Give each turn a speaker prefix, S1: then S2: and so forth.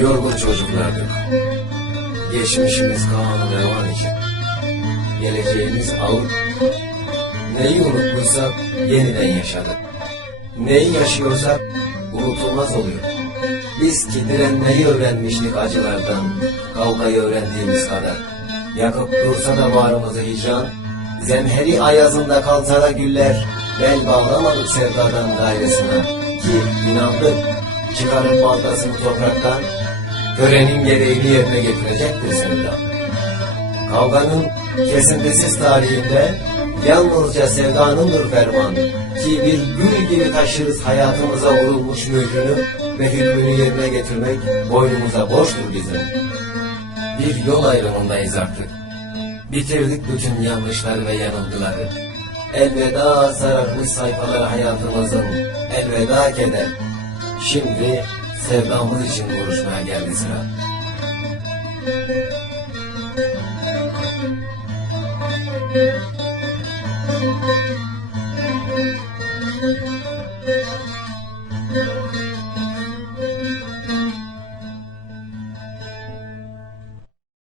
S1: Yorgun çocuklardık. Geçmişimiz kanı revan için. Geleceğimiz ağır. Neyi unutmuşsak yeniden yaşadık. Neyi yaşıyorsak unutulmaz oluyor. Biz ki direnmeyi öğrenmiştik acılardan, kavgayı öğrendiğimiz kadar. Yakıp dursa da bağrımızı hicran, zemheri ayazında kalsa da güller, bel bağlamadık sevdadan gayresine. Ki inandık, çıkarıp baltasını topraktan, görenin gereğini yerine getirecektir sevda. Kavganın kesintisiz tarihinde yalnızca sevdanındır ferman ki bir gül gibi taşırız hayatımıza vurulmuş mührünü ve hükmünü yerine getirmek boynumuza borçtur bizim. Bir yol ayrımındayız artık. Bitirdik bütün yanlışlar ve yanılgıları. Elveda sararmış sayfalar hayatımızın, elveda keder. Şimdi Sevdamız için konuşmaya geldi sıra. Thank you.